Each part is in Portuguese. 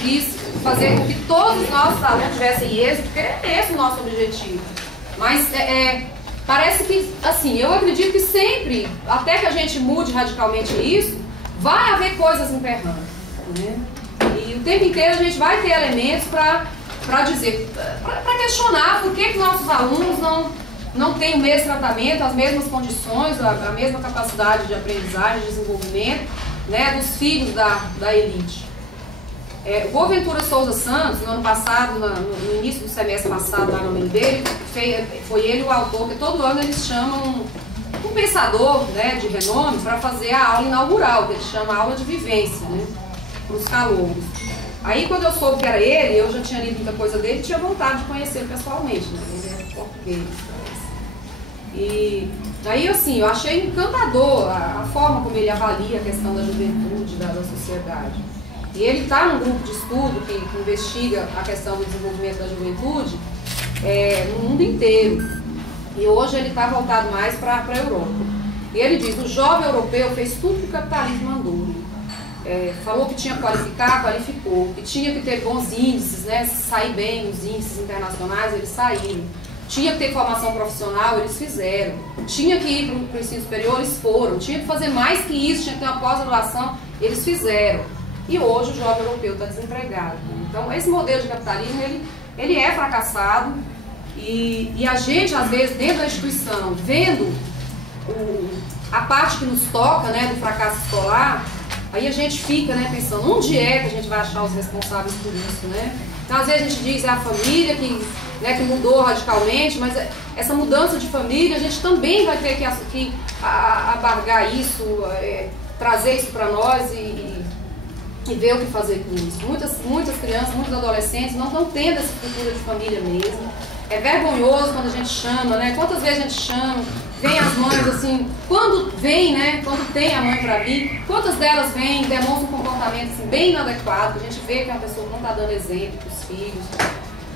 conseguisse fazer com que todos os nossos alunos tivessem êxito, porque é esse o nosso objetivo. Mas parece que, assim, eu acredito que sempre, até que a gente mude radicalmente isso, vai haver coisas emperrando, né? E o tempo inteiro a gente vai ter elementos para dizer, para questionar por que nossos alunos não têm o mesmo tratamento, as mesmas condições, a mesma capacidade de aprendizagem, de desenvolvimento, né, dos filhos da elite. O Boaventura Souza Santos, no ano passado, no início do semestre passado, lá no meio dele, foi ele o autor, que todo ano eles chamam um pensador, né, de renome para fazer a aula inaugural, que eles chamam a aula de vivência, né, para os calouros. Aí quando eu soube que era ele, eu já tinha lido muita coisa dele, tinha vontade de conhecê-lo pessoalmente, né, ele é português. E aí, assim, eu achei encantador a forma como ele avalia a questão da juventude, da sociedade. E ele está num grupo de estudo que investiga a questão do desenvolvimento da juventude no mundo inteiro. E hoje ele está voltado mais para a Europa. E ele diz, o jovem europeu fez tudo que o capitalismo mandou. Falou que tinha que qualificar, qualificou. Que tinha que ter bons índices, né, sair bem nos índices internacionais, eles saíram. Tinha que ter formação profissional, eles fizeram. Tinha que ir para o ensino superior, eles foram. Tinha que fazer mais que isso, tinha que ter uma pós-graduação, eles fizeram. E hoje o jovem europeu está desempregado. Então esse modelo de capitalismo, ele é fracassado. E a gente, às vezes, dentro da instituição, vendo a parte que nos toca, né, do fracasso escolar, aí a gente fica, né, pensando, onde é que a gente vai achar os responsáveis por isso, né? Então, às vezes a gente diz, é a família que mudou radicalmente, mas essa mudança de família, a gente também vai ter que abargar isso, trazer isso para nós e ver o que fazer com isso. Muitas crianças, muitos adolescentes não estão tendo essa cultura de família mesmo. É vergonhoso quando a gente chama, né? Quantas vezes a gente chama, vem as mães assim, quando vem, né? Quando tem a mãe para vir, quantas delas vêm, demonstram um comportamento assim, bem inadequado, que a gente vê que é uma pessoa que não está dando exemplo para os filhos.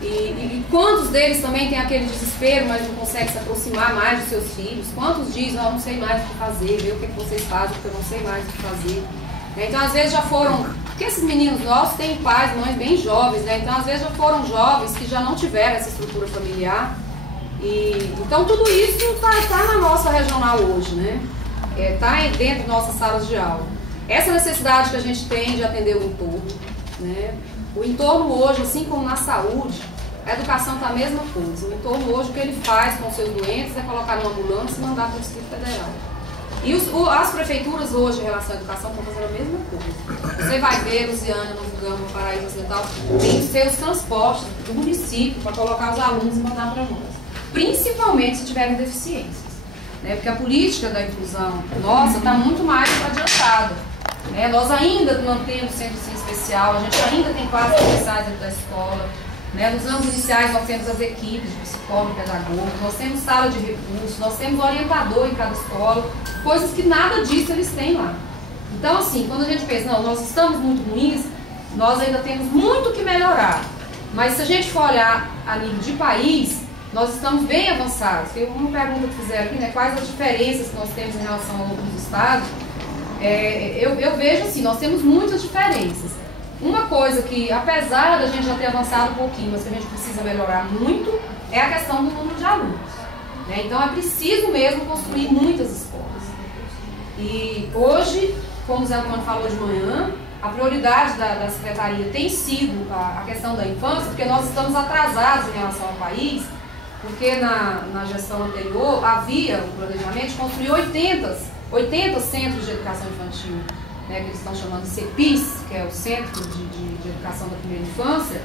E quantos deles também tem aquele desespero, mas não consegue se aproximar mais dos seus filhos? Quantos dizem, não sei mais o que fazer, ver o que vocês fazem, porque eu não sei mais o que fazer. Então, às vezes já foram, porque esses meninos nossos têm pais, mães bem jovens, né? Então, às vezes já foram jovens que já não tiveram essa estrutura familiar. Então, tudo isso está na nossa regional hoje, né? Está dentro de nossas salas de aula. Essa necessidade que a gente tem de atender o entorno, né? O entorno hoje, assim como na saúde, a educação está a mesma coisa. O entorno hoje, o que ele faz com os seus doentes é colocar numa ambulância e mandar para o Distrito Federal. E as prefeituras hoje, em relação à educação, estão fazendo a mesma coisa. Você vai ver, Lusiana, Novo Gama, Paraíba Ocidental, tem os seus transportes do município para colocar os alunos e mandar para nós. Principalmente se tiverem deficiências. Né? Porque a política da inclusão nossa está muito mais adiantada. Né? Nós ainda mantemos centro de ensino especial, a gente ainda tem classes especiais dentro da escola. Né? Nos anos iniciais nós temos as equipes de psicólogo e pedagogo, nós temos sala de recursos, nós temos orientador em cada escola, coisas que nada disso eles têm lá. Então, assim, quando a gente pensa, não, nós estamos muito ruins, nós ainda temos muito que melhorar. Mas se a gente for olhar a nível de país, nós estamos bem avançados. Tem uma pergunta que fizeram aqui, né, quais as diferenças que nós temos em relação a outros estados. Eu vejo assim, nós temos muitas diferenças. Uma coisa que, apesar da gente já ter avançado um pouquinho, mas que a gente precisa melhorar muito, é a questão do número de alunos. Né? Então é preciso mesmo construir muitas escolas. E hoje, como o Zé Antônio falou de manhã, a prioridade da Secretaria tem sido a questão da infância, porque nós estamos atrasados em relação ao país, porque na gestão anterior havia o planejamento de construir 80 centros de educação infantil, né, que eles estão chamando de CEPIs, que é o Centro de Educação da Primeira Infância,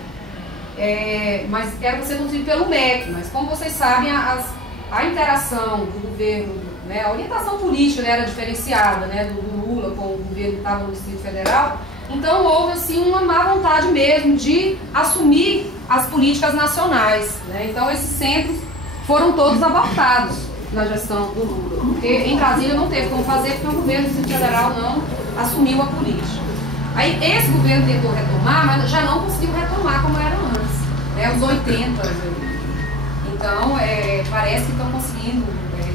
mas era para ser construído pelo MEC, mas como vocês sabem, a interação do governo, né, a orientação política, né, era diferenciada, né, do Lula com o governo que estava no Distrito Federal, então houve assim, uma má vontade mesmo de assumir as políticas nacionais. Né, então esses centros foram todos abortados na gestão do Lula, porque em Brasília não teve como fazer, porque o governo do Distrito Federal não assumiu a política. Aí esse governo tentou retomar, mas já não conseguiu retomar como era antes, né, os 80. Então, parece que estão conseguindo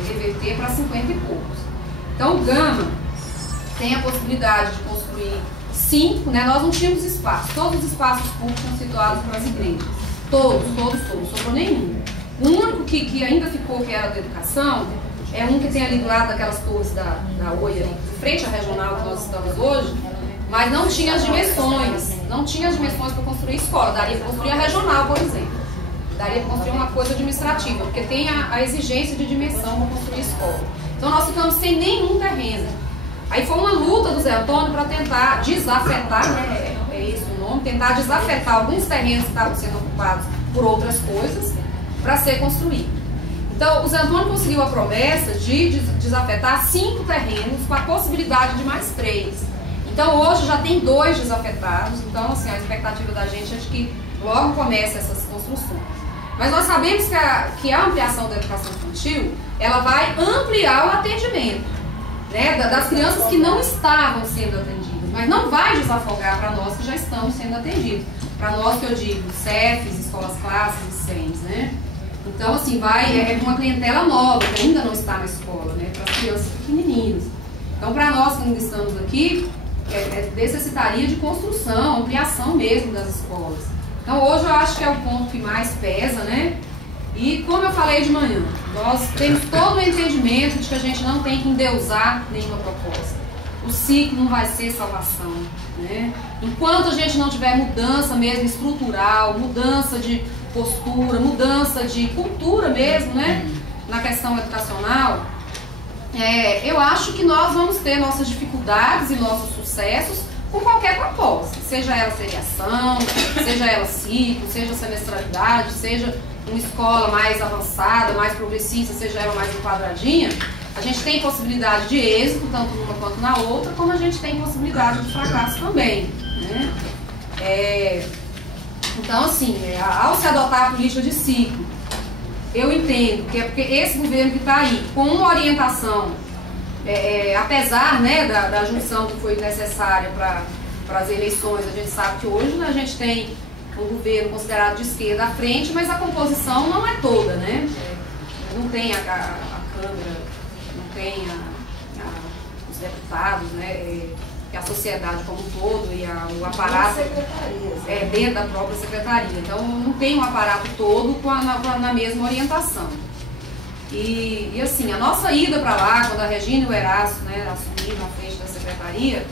reverter para 50 e poucos. Então, o Gama tem a possibilidade de construir 5, né, nós não tínhamos espaço. Todos os espaços públicos são situados nas igrejas. Todos, não sobrou nenhum. O único que ainda ficou, que era da educação, é um que tem ali do lado daquelas torres da Oi, ali, de frente à regional que nós estamos hoje, mas não tinha as dimensões. Não tinha as dimensões para construir escola. Daria para construir a regional, por exemplo. Daria para construir uma coisa administrativa, porque tem a exigência de dimensão para construir escola. Então nós ficamos sem nenhum terreno. Aí foi uma luta do Zé Antônio para tentar desafetar, né, é esse o nome, tentar desafetar alguns terrenos que estavam sendo ocupados por outras coisas para ser construído. Então o Zé Antônio conseguiu a promessa de desafetar 5 terrenos com a possibilidade de mais 3. Então hoje já tem 2 desafetados, então assim, a expectativa da gente é de que logo comece essas construções. Mas nós sabemos que a ampliação da educação infantil, ela vai ampliar o atendimento, né, das crianças que não estavam sendo atendidas, mas não vai desafogar para nós que já estamos sendo atendidos. Para nós que eu digo, CEFs, escolas clássicas e SEMs, né? Então, assim, é uma clientela nova, que ainda não está na escola, né, para as crianças pequenininhas. Então, para nós que ainda estamos aqui, necessitaria de construção, ampliação mesmo das escolas. Então hoje eu acho que é o ponto que mais pesa, né? E como eu falei de manhã, nós temos todo o entendimento de que a gente não tem que endeusar nenhuma proposta. O ciclo não vai ser salvação, né? Enquanto a gente não tiver mudança mesmo estrutural, mudança de postura, mudança de cultura mesmo, né? Na questão educacional, eu acho que nós vamos ter nossas dificuldades e nossos sucessos com qualquer proposta, seja ela seriação, seja ela ciclo, seja semestralidade, seja uma escola mais avançada, mais progressista, seja ela mais enquadradinha. A gente tem possibilidade de êxito, tanto numa quanto na outra, como a gente tem possibilidade de fracasso também, né? Então, assim, ao se adotar a política de ciclo, eu entendo que é porque esse governo que está aí, com uma orientação, apesar, né, da junção que foi necessária para as eleições, a gente sabe que hoje, né, a gente tem um governo considerado de esquerda à frente, mas a composição não é toda, né? Não tem a Câmara, não tem os deputados, né? A sociedade como um todo e o aparato dentro da própria secretaria. Então não tem um aparato todo na mesma orientação. E assim, a nossa ida para lá, quando a Regina e o Erasto, né, assumiram a frente da secretaria,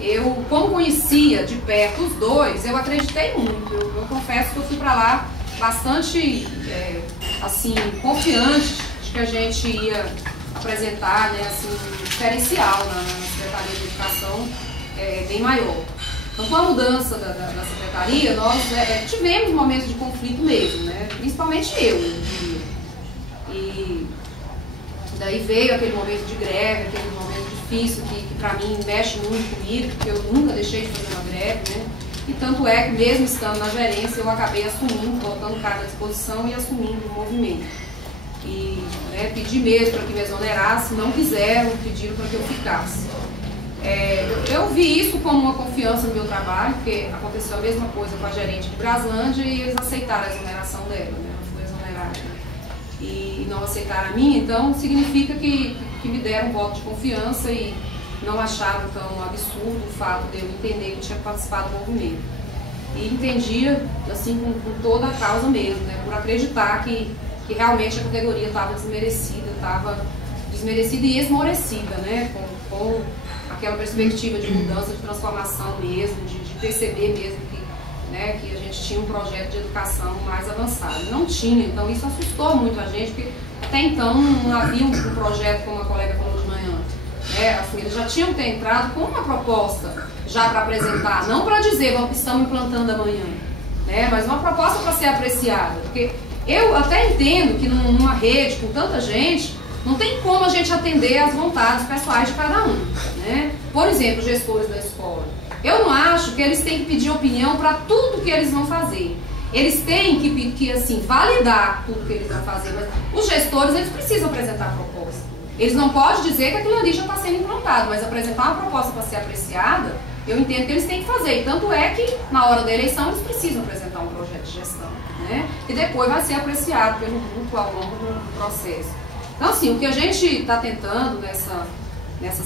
eu, como conhecia de perto os dois, eu acreditei muito. Eu confesso que eu fui para lá bastante assim, confiante de que a gente ia apresentar, né, assim, um diferencial na Secretaria de Educação bem maior. Então, com a mudança da Secretaria, nós tivemos momentos de conflito mesmo, né, principalmente eu diria. E daí veio aquele momento de greve, aquele momento difícil que para mim mexe muito comigo, porque eu nunca deixei de fazer uma greve, né? E tanto é que mesmo estando na gerência eu acabei assumindo, botando carga à disposição e assumindo o movimento. E pedi mesmo para que me exonerasse, não quiseram, pediram para que eu ficasse. Eu vi isso como uma confiança no meu trabalho, porque aconteceu a mesma coisa com a gerente de Braslândia e eles aceitaram a exoneração dela, né? Ela foi exonerada e não aceitaram a minha, então significa que me deram um voto de confiança e não acharam tão absurdo o fato de eu entender que eu tinha participado do movimento. E entendia, assim, com toda a causa mesmo, né? Por acreditar que realmente a categoria estava desmerecida e esmorecida, né? Com aquela perspectiva de mudança, de transformação mesmo, de perceber mesmo que a gente tinha um projeto de educação mais avançado. Não tinha, então isso assustou muito a gente, porque até então não havia um projeto, como a colega falou de manhã. Assim, eles já tinham entrado com uma proposta já para apresentar, não para dizer estamos implantando amanhã, né? Mas uma proposta para ser apreciada, porque eu até entendo que numa rede com tanta gente, não tem como a gente atender às vontades pessoais de cada um, né? Por exemplo, os gestores da escola. Eu não acho que eles têm que pedir opinião para tudo que eles vão fazer. Eles têm que assim, validar tudo que eles vão fazer, mas os gestores, eles precisam apresentar proposta. Eles não podem dizer que aquilo ali já está sendo implantado, mas apresentar uma proposta para ser apreciada, eu entendo que eles têm que fazer. E tanto é que, na hora da eleição, eles precisam apresentar um projeto de gestão, né? E depois vai ser apreciado pelo grupo ao longo do processo. Então, assim, o que a gente está tentando nessa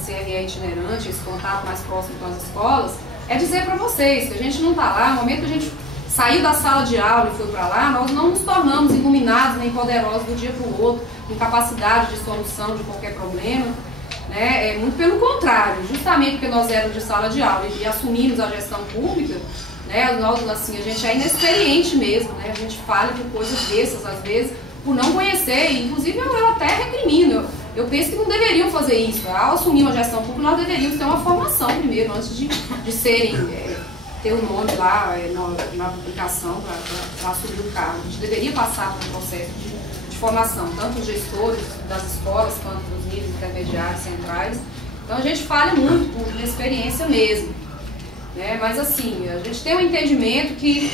CRE itinerante, esse contato mais próximo com as escolas, é dizer para vocês que a gente não está lá, no momento que a gente saiu da sala de aula e foi para lá, nós não nos tornamos iluminados nem poderosos do dia para o outro, com capacidade de solução de qualquer problema, né? É muito pelo contrário, justamente porque nós éramos de sala de aula e assumimos a gestão pública, né? Nós, assim, a gente é inexperiente mesmo, né? A gente falha por coisas dessas, às vezes, por não conhecer, e, inclusive eu até recrimino. Eu penso que não deveriam fazer isso. Ao assumir uma gestão pública, nós deveríamos ter uma formação primeiro, antes de serem, ter o nome lá na publicação para assumir o cargo. A gente deveria passar por um processo de formação, tanto os gestores das escolas, quanto dos níveis intermediários, centrais. Então a gente falha muito por inexperiência mesmo. Né? Mas assim, a gente tem um entendimento que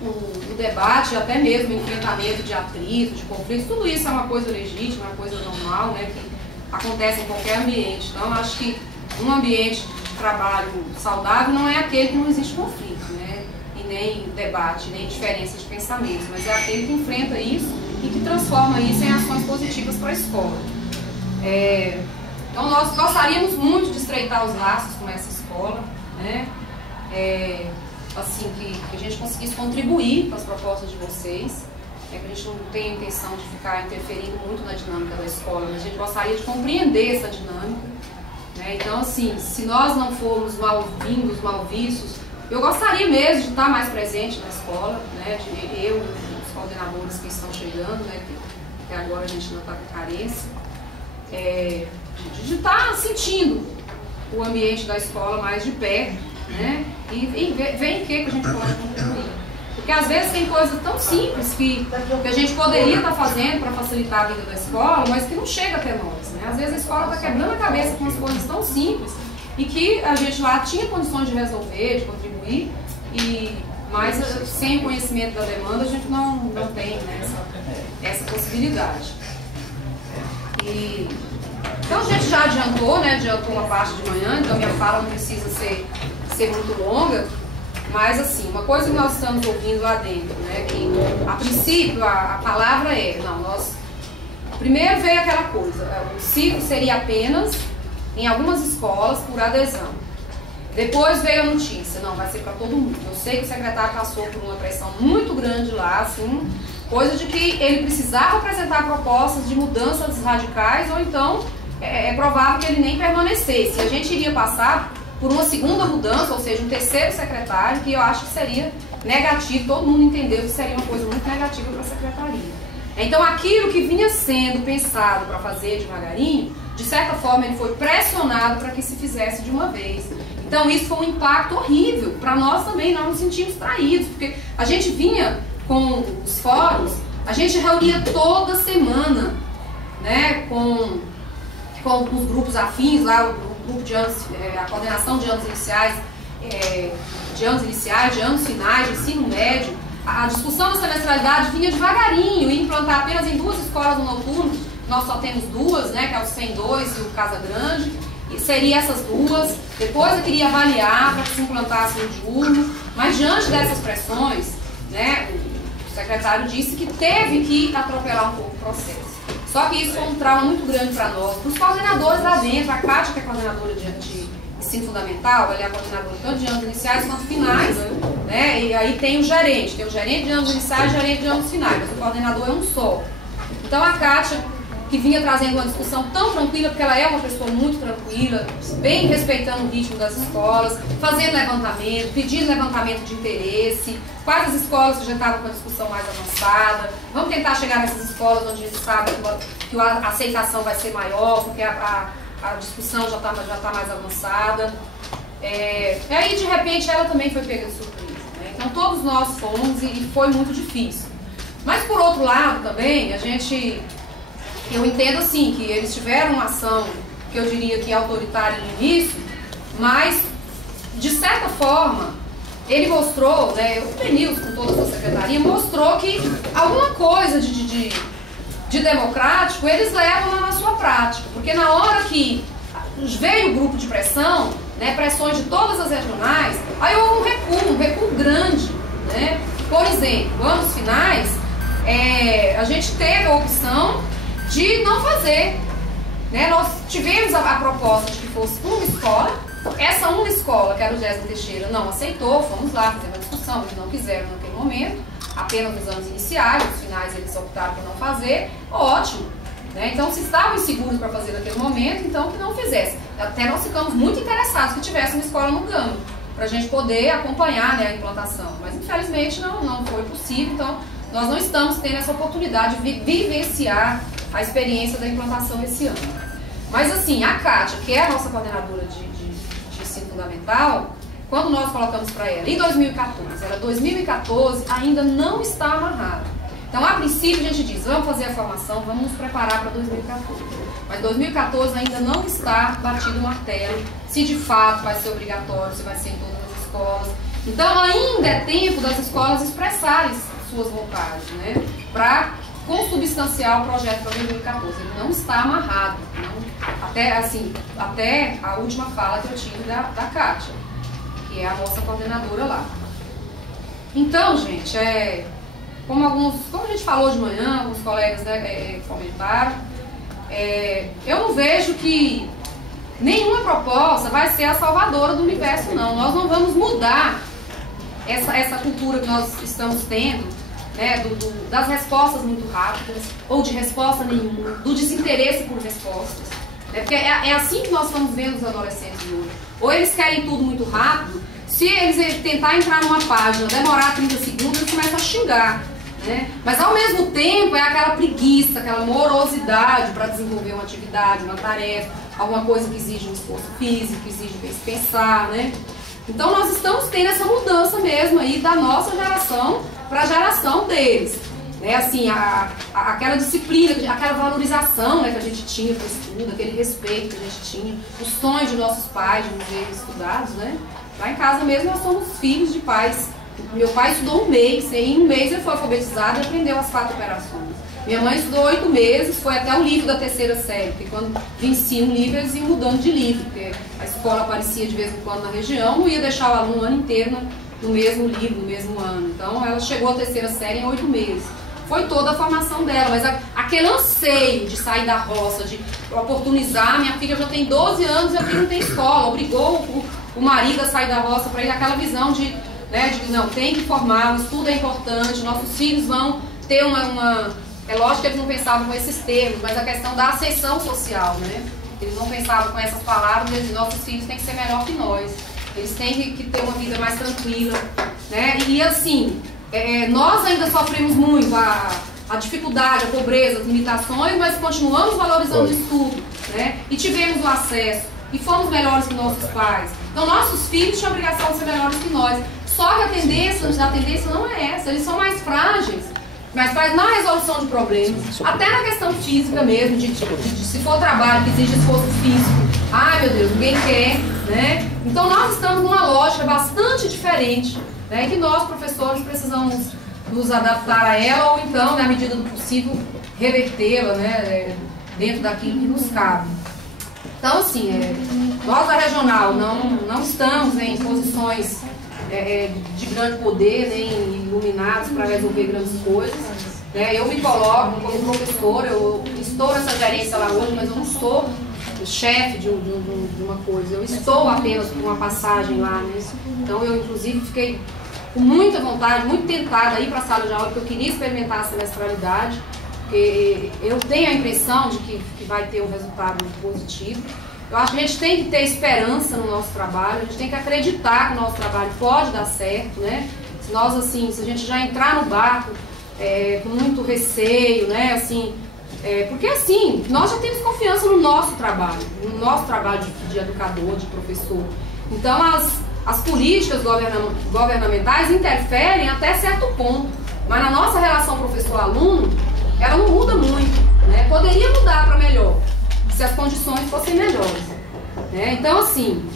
o debate, até mesmo o enfrentamento de atritos, de conflitos, tudo isso é uma coisa legítima, uma coisa normal, né, que acontece em qualquer ambiente. Então, acho que um ambiente de trabalho saudável não é aquele que não existe conflito, né, e nem debate, nem diferença de pensamentos, mas é aquele que enfrenta isso e que transforma isso em ações positivas para a escola. Então, nós gostaríamos muito de estreitar os laços com essa escola, né, assim, que a gente conseguisse contribuir com as propostas de vocês, que a gente não tem a intenção de ficar interferindo muito na dinâmica da escola, mas a gente gostaria de compreender essa dinâmica, né? Então, assim, se nós não formos mal-vindos, mal-vistos, eu gostaria mesmo de estar mais presente na escola, né? Eu e os coordenadores que estão chegando, né? Que agora a gente não está com carência, de estar sentindo o ambiente da escola mais de perto, né? E ver em que a gente pode contribuir. Porque às vezes tem coisas tão simples que a gente poderia estar fazendo para facilitar a vida da escola, mas que não chega até nós, né? Às vezes a escola está quebrando a cabeça com as coisas tão simples e que a gente lá tinha condições de resolver, de contribuir, mas sem o conhecimento da demanda a gente não tem, né, essa possibilidade. Então a gente já adiantou, né? Adiantou uma parte de manhã, então minha fala não precisa ser muito longa, mas assim, uma coisa que nós estamos ouvindo lá dentro, né, que a princípio a palavra primeiro veio aquela coisa, o ciclo seria apenas em algumas escolas por adesão. Depois veio a notícia, não, vai ser para todo mundo. Eu sei que o secretário passou por uma pressão muito grande lá, assim, coisa de que ele precisava apresentar propostas de mudanças radicais, ou então é provável que ele nem permanecesse. A gente iria passar por uma segunda mudança, ou seja, um terceiro secretário, que eu acho que seria negativo, todo mundo entendeu que seria uma coisa muito negativa para a secretaria. Então aquilo que vinha sendo pensado para fazer devagarinho, de certa forma ele foi pressionado para que se fizesse de uma vez. Então isso foi um impacto horrível para nós também, nós nos sentimos traídos, porque a gente vinha com os fóruns, a gente reunia toda semana, né, com os grupos afins lá, grupo de anos, a coordenação de anos iniciais, de anos finais, de ensino médio. A discussão da semestralidade vinha devagarinho, e implantar apenas em 2 escolas no noturno, nós só temos 2, né, que é o 102 e o Casa Grande, e seria essas 2. Depois eu queria avaliar para que se implantasse no diurno, mas diante dessas pressões, né, o secretário disse que teve que atropelar um pouco o processo. Só que isso foi um trauma muito grande para nós, para os coordenadores lá dentro. A Kátia, que é coordenadora de ensino fundamental, ela é a coordenadora tanto de anos iniciais quanto finais, né? E aí tem o gerente de anos iniciais e o gerente de anos finais, mas o coordenador é um só. Então a Kátia, que vinha trazendo uma discussão tão tranquila, porque ela é uma pessoa muito tranquila, bem respeitando o ritmo das escolas, fazendo levantamento, pedindo levantamento de interesse, quais as escolas que já estavam com a discussão mais avançada, vamos tentar chegar nessas escolas onde a gente sabe que a aceitação vai ser maior, porque a discussão já tá mais avançada. E aí, de repente, ela também foi pega de surpresa, né? Então, todos nós fomos e foi muito difícil. Mas, por outro lado, também, eu entendo assim, que eles tiveram uma ação, que eu diria que autoritária no início, mas, de certa forma, ele mostrou, né, o PNIUS com toda a sua secretaria, mostrou que alguma coisa de democrático eles levam lá na sua prática, porque na hora que veio o grupo de pressão, né, pressões de todas as regionais, aí houve um recuo grande, né? Por exemplo, anos finais, a gente teve a opção de não fazer, né? Nós tivemos a proposta de que fosse uma escola, Essa uma escola, que era o Jéssica Teixeira, não aceitou, fomos lá, fizemos uma discussão, eles não quiseram naquele momento, apenas nos anos iniciais, nos finais eles optaram por não fazer, ótimo. Né? Então, se estavam inseguros para fazer naquele momento, então que não fizesse. Até nós ficamos muito interessados que tivesse uma escola no Gama, para a gente poder acompanhar, né, a implantação. Mas, infelizmente, não foi possível, então nós não estamos tendo essa oportunidade de vivenciar a experiência da implantação esse ano. Mas, assim, a Kátia, que é a nossa coordenadora de ensino fundamental, quando nós colocamos para ela, em 2014, era 2014, ainda não está amarrado. Então, a princípio, a gente diz, vamos fazer a formação, vamos nos preparar para 2014. Mas 2014 ainda não está batido o martelo, se de fato vai ser obrigatório, se vai ser em todas as escolas. Então, ainda é tempo das escolas expressarem suas vontades, né? Para consubstanciar o projeto para 2014. Ele não está amarrado. Até a última fala que eu tive da Kátia, que é a nossa coordenadora lá. Então, gente, como a gente falou de manhã, alguns colegas, né, comentaram, eu não vejo que nenhuma proposta vai ser a salvadora do universo, não. Nós não vamos mudar essa cultura que nós estamos tendo, né, das respostas muito rápidas, ou de resposta nenhuma, do desinteresse por respostas. Né, porque é assim que nós estamos vendo os adolescentes de hoje. Ou eles querem tudo muito rápido, se eles tentar entrar numa página, demorar 30 segundos, eles começam a xingar. Né? Mas ao mesmo tempo é aquela preguiça, aquela morosidade para desenvolver uma atividade, uma tarefa, alguma coisa que exige um esforço físico, que exige pensar, né? Então nós estamos tendo essa mudança mesmo aí da nossa geração para a geração deles. Né? Assim, aquela disciplina, aquela valorização, né, que a gente tinha para o estudo, aquele respeito que a gente tinha, os sonhos de nossos pais de nos verem estudados, né? Lá em casa mesmo nós somos filhos de pais. Meu pai estudou um mês, e em um mês ele foi alfabetizado e aprendeu as 4 operações. Minha mãe estudou 8 meses, foi até o livro da 3ª série, porque quando vencia um livro eles iam mudando de livro, porque a escola aparecia de vez em quando na região, não ia deixar o aluno o ano inteiro no mesmo livro, no mesmo ano. Então ela chegou à 3ª série em 8 meses. Foi toda a formação dela, mas aquele anseio de sair da roça, de oportunizar, minha filha já tem 12 anos e aqui não tem escola, obrigou o marido a sair da roça para ir aquela visão de que não, tem que formar, o estudo é importante, nossos filhos vão ter é lógico que eles não pensavam com esses termos, mas a questão da ascensão social, né? Eles não pensavam com essas palavras, eles, nossos filhos têm que ser melhor que nós, eles têm que ter uma vida mais tranquila, né? E assim, nós ainda sofremos muito a dificuldade, a pobreza, as limitações, mas continuamos valorizando o estudo, né? E tivemos o acesso, e fomos melhores que nossos pais. Então nossos filhos tinham a obrigação de ser melhores que nós. Só que a tendência não é essa, eles são mais frágeis na resolução de problemas, até na questão física mesmo, de se for trabalho que exige esforço físico, ai meu Deus, ninguém quer, né? Então nós estamos numa lógica bastante diferente, né? Que nós, professores, precisamos nos adaptar a ela, ou então, na medida do possível, revertê-la, né? Dentro daquilo que nos cabe. Então, assim, nós da regional não estamos em posições de grande poder, nem iluminados para resolver grandes coisas. Né? Eu me coloco como professora, eu estou nessa gerência lá hoje, mas eu não sou chefe de uma coisa, eu estou apenas com uma passagem lá. Né? Então, eu, inclusive, fiquei com muita vontade, muito tentada a ir para a sala de aula, porque eu queria experimentar a semestralidade. Porque eu tenho a impressão de que vai ter um resultado muito positivo. Eu acho que a gente tem que ter esperança no nosso trabalho, a gente tem que acreditar que o nosso trabalho pode dar certo, né? Se a gente já entrar no barco com muito receio, né? Assim, porque assim, nós já temos confiança no nosso trabalho de educador, de professor. Então as políticas governamentais interferem até certo ponto, mas na nossa relação professor-aluno, ela não muda muito, né? Poderia mudar para melhor, se as condições fossem melhores. Né? Então, assim,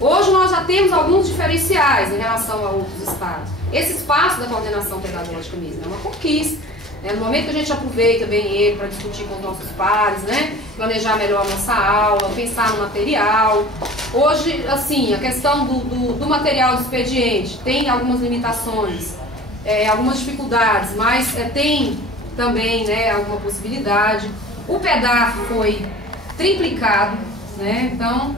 hoje nós já temos alguns diferenciais em relação a outros estados. Esse espaço da coordenação pedagógica mesmo é uma conquista. Né? No momento que a gente aproveita bem ele para discutir com os nossos pares, né? Planejar melhor a nossa aula, pensar no material. Hoje, assim, a questão do material do expediente tem algumas limitações, algumas dificuldades, mas tem também, né, alguma possibilidade. O PEDAF foi triplicado, né? Então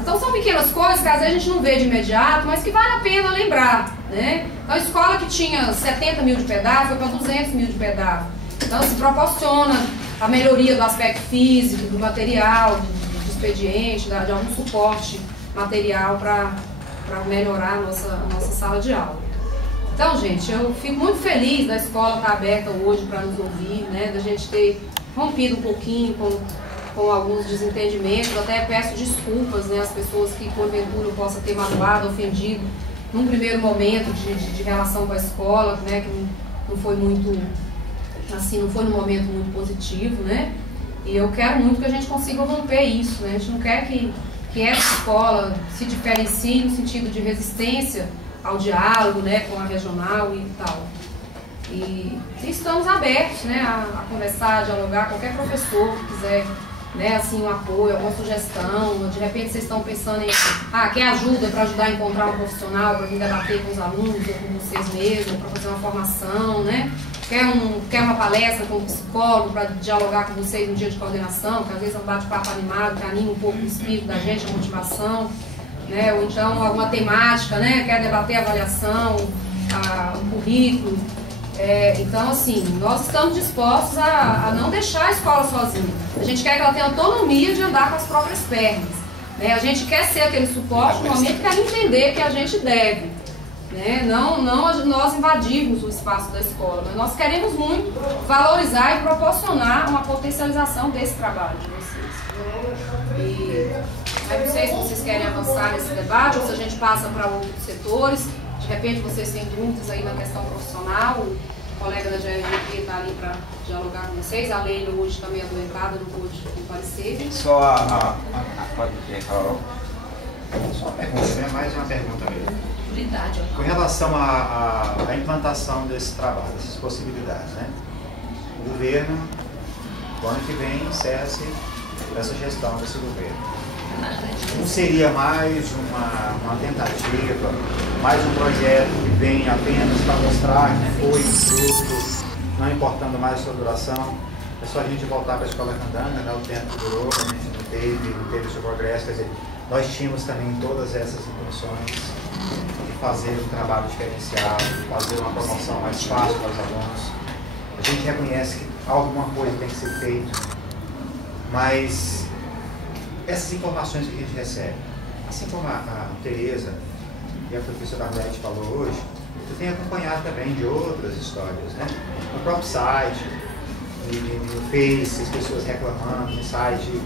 Então são pequenas coisas que às vezes a gente não vê de imediato, mas que vale a pena lembrar, né? Então a escola que tinha 70 mil de PEDAF foi para 200 mil de PEDAF. Então se proporciona a melhoria do aspecto físico, do material, do expediente, de algum suporte material para melhorar a nossa sala de aula. Então, gente, eu fico muito feliz da escola estar aberta hoje para nos ouvir, né? Da gente ter rompido um pouquinho com alguns desentendimentos. Até peço desculpas, né, às pessoas que porventura eu possa ter magoado, ofendido num primeiro momento de relação com a escola, né, que não foi muito, assim, não foi num momento muito positivo, né? E eu quero muito que a gente consiga romper isso, né? A gente não quer que essa escola se diferencie no sentido de resistência ao diálogo, né, com a regional e tal. E estamos abertos, né, a conversar, a dialogar, qualquer professor que quiser, né, assim, um apoio, alguma sugestão, de repente vocês estão pensando em, quer ajuda para ajudar a encontrar um profissional, para vir debater com os alunos, ou com vocês mesmos, para fazer uma formação, né, quer uma palestra com um psicólogo para dialogar com vocês no dia de coordenação, que às vezes é um bate-papo animado, que anima um pouco o espírito da gente, a motivação, né, ou então alguma temática, né, quer debater a avaliação, o currículo. Então, assim, nós estamos dispostos a não deixar a escola sozinha. A gente quer que ela tenha autonomia de andar com as próprias pernas, né? A gente quer ser aquele suporte no momento que ela entender que a gente deve, né? Não nós invadirmos o espaço da escola, mas nós queremos muito valorizar e proporcionar uma potencialização desse trabalho de vocês. E não sei se vocês querem avançar nesse debate ou se a gente passa para outros setores. De repente vocês têm dúvidas aí na questão profissional, o colega da GRGP está ali para dialogar com vocês, a Leila hoje também adoentada, não pôde comparecer. Só só uma pergunta, né? Mais uma pergunta mesmo. Com relação à implantação desse trabalho, dessas possibilidades, né? O governo, o ano que vem, encerra-se essa gestão desse governo. Não seria mais uma tentativa, mais um projeto que vem apenas para mostrar que foi um fruto, não importando mais a sua duração, é só a gente voltar para a escola candanga, né? O tempo durou, a gente não teve o seu progresso, quer dizer, nós tínhamos também todas essas intenções de fazer um trabalho diferenciado, de fazer uma promoção mais fácil para os alunos. A gente reconhece que alguma coisa tem que ser feita, mas essas informações que a gente recebe, assim como a Tereza e a professora Arlete falou hoje, eu tenho acompanhado também de outras histórias, né? No próprio site, no Face, as pessoas reclamando, no site,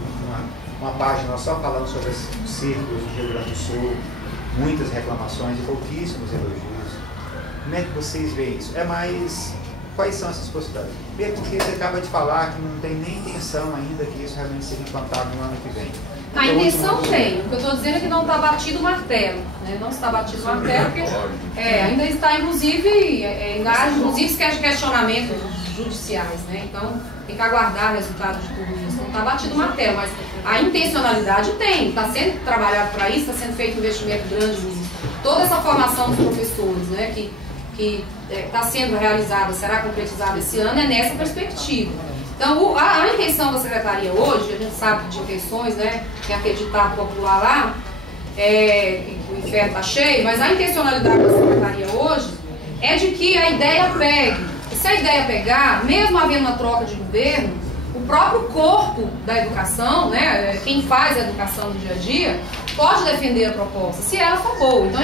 uma página só falando sobre os círculos do Rio Grande do Sul, muitas reclamações e pouquíssimos elogios. Como é que vocês veem isso? Quais são essas possibilidades? Mesmo porque você acaba de falar que não tem nem intenção ainda que isso realmente seja implantado no ano que vem. A intenção tem, o que eu estou dizendo é que não está batido o martelo, né? Não está batido o martelo, porque ainda está, inclusive, questionamentos judiciais, né? Então tem que aguardar o resultado de tudo isso. Não está batido o martelo, mas a intencionalidade tem, está sendo trabalhado para isso, está sendo feito um investimento grande nisso. Toda essa formação dos professores, né, que está sendo realizada, será concretizada esse ano, é nessa perspectiva. Então, a intenção da Secretaria hoje, a gente sabe de intenções, né, que acreditar popular lá, o inferno está cheio, mas a intencionalidade da Secretaria hoje é de que a ideia pegue. E se a ideia pegar, mesmo havendo uma troca de governo, o próprio corpo da educação, né, quem faz a educação no dia a dia, pode defender a proposta, se ela for boa. Então,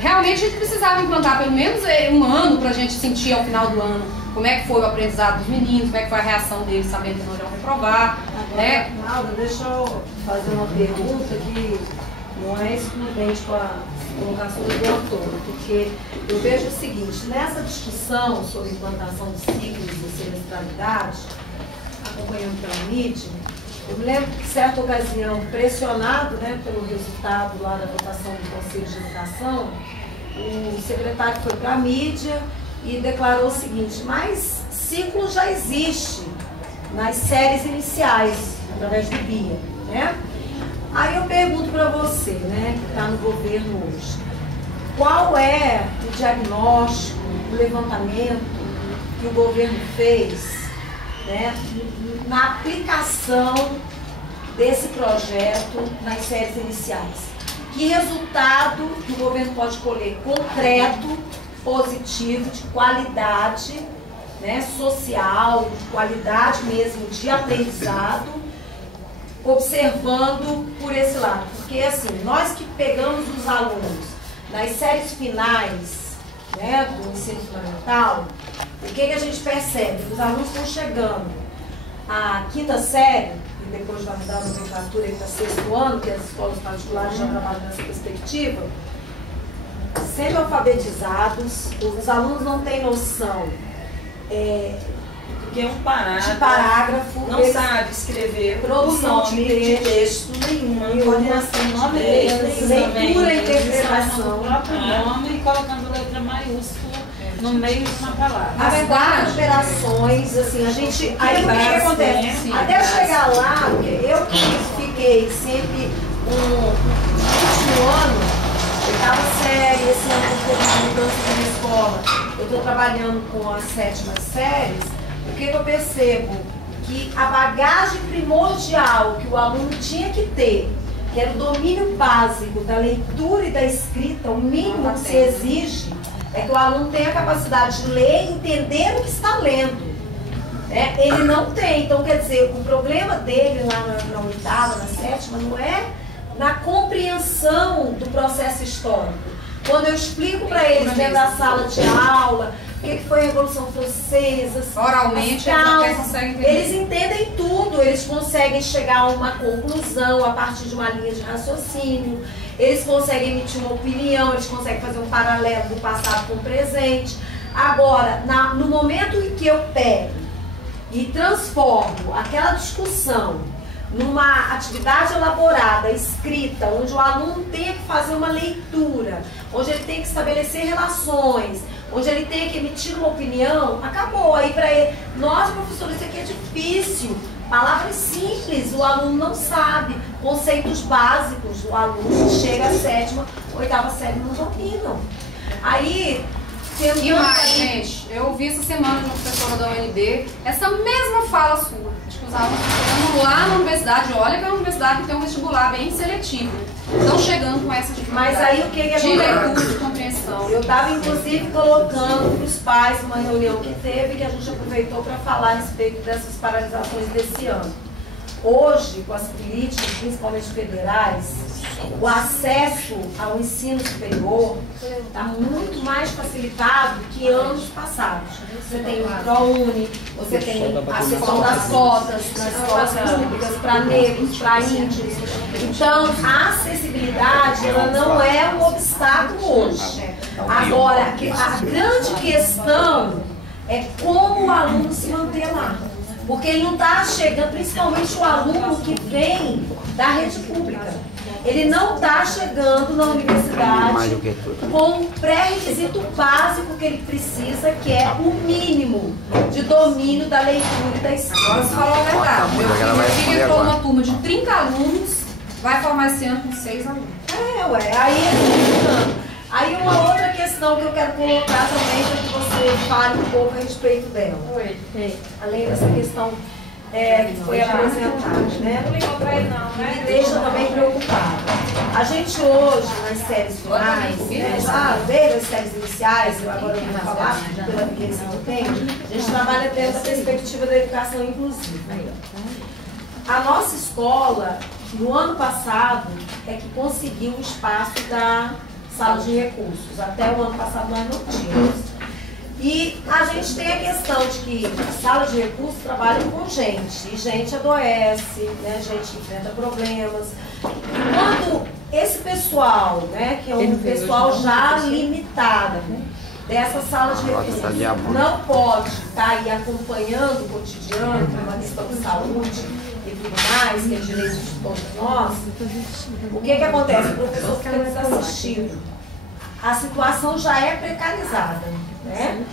realmente a gente precisava implantar pelo menos um ano para a gente sentir ao final do ano como é que foi o aprendizado dos meninos, como é que foi a reação deles sabendo que não iam reprovar. Agora, Né? Nalda, deixa eu fazer uma pergunta que não é excludente com a colocação do doutor, porque eu vejo o seguinte, nessa discussão sobre implantação de ciclos de semestralidade, acompanhando pela mídia, eu me lembro que, em certa ocasião, pressionado, né, pelo resultado lá da votação do Conselho de Educação, o secretário foi para a mídia e declarou o seguinte: mas ciclo já existe nas séries iniciais, através do BIA, né? Aí eu pergunto para você, né, que está no governo hoje, qual é o diagnóstico, o levantamento que o governo fez, né, na aplicação desse projeto nas séries iniciais? Que resultado que o governo pode colher concreto, positivo, de qualidade, né, social, de qualidade mesmo de aprendizado, observando por esse lado? Porque assim, nós que pegamos os alunos nas séries finais, né, do ensino fundamental, o que a gente percebe? Os alunos estão chegando à quinta série, e depois vai mudar a nomenclatura para sexto ano, que as escolas particulares já trabalham nessa perspectiva, sendo alfabetizados, os alunos não têm noção porque é um parágrafo, de parágrafo, não sabe escrever produção de texto nenhuma, coordenação de nome deles, leitura e interpretação, o próprio nome e colocando letra maiúscula no meio de uma palavra. As quatro operações, assim, a gente. Aí o que acontece? Sim, até chegar lá, eu que fiquei sempre no último ano, oitava série, esse ano eu estou com mudança de minha escola, eu estou trabalhando com as sétimas séries. O que eu percebo? Que a bagagem primordial que o aluno tinha que ter, que era o domínio básico da leitura e da escrita, o mínimo que se exige, é que o aluno tenha a capacidade de ler e entender o que está lendo. Ele não tem. Então, quer dizer, o problema dele lá na oitava, na sétima, não é na compreensão do processo histórico. Quando eu explico para eles dentro da sala de aula o que foi a Revolução Francesa, oralmente, eles entendem tudo, eles conseguem chegar a uma conclusão a partir de uma linha de raciocínio, eles conseguem emitir uma opinião, eles conseguem fazer um paralelo do passado com o presente. Agora, no momento em que eu pego e transformo aquela discussão numa atividade elaborada, escrita, onde o aluno tem que fazer uma leitura, onde ele tem que estabelecer relações, onde ele tem que emitir uma opinião, acabou. Aí para ele, nós professores, isso aqui é difícil, palavras simples, o aluno não sabe, conceitos básicos, o aluno chega à sétima, oitava série não dominam. Aí, e mais, gente, eu ouvi essa semana de uma professora da UNB, essa mesma fala sua, acho que os alunos estão chegando lá na universidade, olha que é uma universidade que tem um vestibular bem seletivo, estão chegando com essa dificuldade. Mas aí o que é de leitura, de compreensão. Eu estava inclusive colocando para os pais uma reunião que teve, que a gente aproveitou para falar a respeito dessas paralisações desse ano. Hoje, com as políticas, principalmente federais, o acesso ao ensino superior está muito mais facilitado que anos passados. Você tem o ProUni, você tem a questão das cotas nas escolas públicas para negros, para índios. Então, a acessibilidade ela não é um obstáculo hoje. Agora, a grande questão é como o aluno se manter lá. Porque ele não está chegando, principalmente o aluno que vem da rede pública. Ele não está chegando na universidade com o pré-requisito básico que ele precisa, que é o mínimo de domínio da leitura e da escrita. Agora você falou a verdade. Meu filho entrou numa turma de 30 alunos, vai formar esse ano com 6 alunos. Aí uma outra questão que eu quero colocar também, para que você fale um pouco a respeito dela. Além dessa questão que foi apresentada, né? Não ligou para ele não, né? Me deixa também preocupada. A gente hoje, nas séries finais, já desde as séries iniciais, agora eu vou falar pela vivência que eu tenho, a gente trabalha dentro da perspectiva da educação inclusiva. A nossa escola, no ano passado, é que conseguiu o espaço da sala de recursos. Até o ano passado nós não tínhamos. E a gente tem a questão de que a sala de recursos trabalha com gente, e gente adoece, né? Gente enfrenta problemas. E quando esse pessoal, né, que é um pessoal já limitado, dessa sala de recursos, não pode estar aí acompanhando o cotidiano, por uma questão de saúde e tudo mais, que é direito de todos nós, o que acontece? O professor fica desassistido. A situação já é precarizada, né?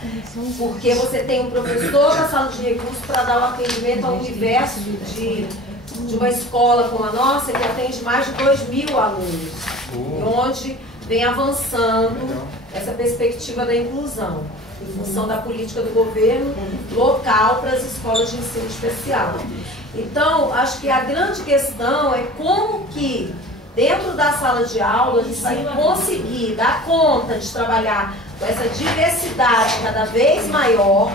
Porque você tem um professor na sala de recursos para dar o atendimento ao universo de uma escola como a nossa, que atende mais de 2.000 alunos, e onde vem avançando essa perspectiva da inclusão. em função da política do governo local para as escolas de ensino especial. Então, acho que a grande questão é como que, dentro da sala de aula, a gente vai conseguir dar conta de trabalhar com essa diversidade cada vez maior,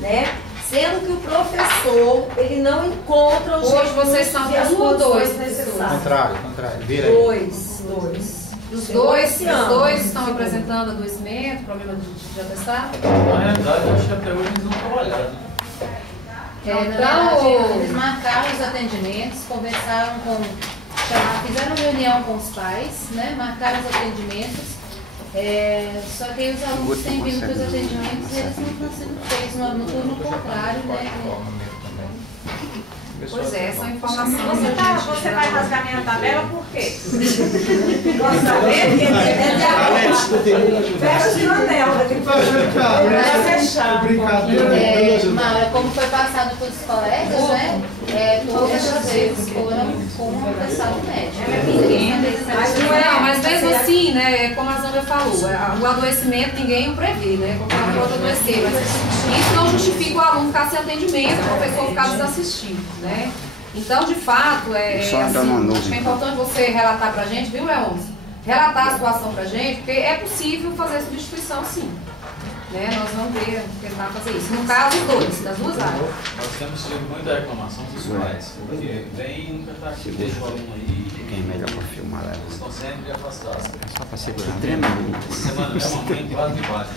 né? Sendo que o professor, ele não encontra os recursos vocês estão e as condições Contrário, necessárias. contrário. Vira aí. Dois. Os dois estão apresentando adoecimento, problema de atestado? Na realidade, eu acho que até hoje eles não trabalharam. Então, eles marcaram os atendimentos, conversaram fizeram reunião com os pais, né? Marcaram os atendimentos. Só que aí os alunos têm vindo para os atendimentos e eles não estão sendo feitos no turno contrário, né? Pois é, essa informação. Você vai rasgar minha tabela por quê? Posso saber? Fecha o anel, tem que fechar. Maura, como foi passado para os colegas, né? Todas as vezes foram com o atestado médico. Mas mesmo assim, né, como a Zâmbia falou, o adoecimento ninguém o prevê, né? Qualquer um pode adoecer, mas isso não justifica o aluno ficar sem atendimento, o professor ficar desassistido, né? Então, de fato, assim, acho que é importante você relatar pra gente, viu, Leôncio? Relatar a situação pra gente, porque é possível fazer substituição, sim. Né? Nós vamos tentar fazer isso. No caso, das duas áreas. Nós temos tido muita reclamação dos pais, porque vem e nunca está aqui, deixa o aluno aí. Quem é melhor para filmar ela? Eles estão sempre afastados. Só para segurar. Tremendo. Semana é um momento quase de baixo.